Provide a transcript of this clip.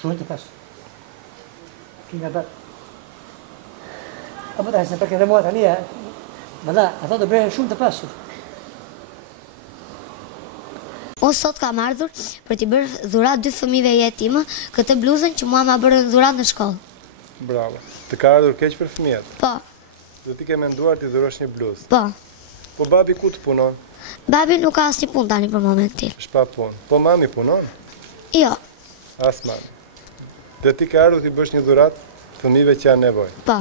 Shumë të pasur. Ki nga bërë. Apo da, se përke dhe mua tani, më da, ato do bëhe shumë të pasur. Unë sot kam ardhur për t'i bërë dhurat 2 fëmijëve jetimë këtë bluzën që mua ma bërë dhurat në shkollë. Bravo. Të ka ardhur keq për fëmijët? Po. Do t'i ke menduar t'i dhurosh një bluzë? Po. Po babi ku të punon? Babi nuk ka asnjë punë tani për momentin. Është pa punë. Po mami punon? Jo. As mami. Dhe ti ke ardhur t'i bësh një dhurat fëmijëve që janë nevojë? Po.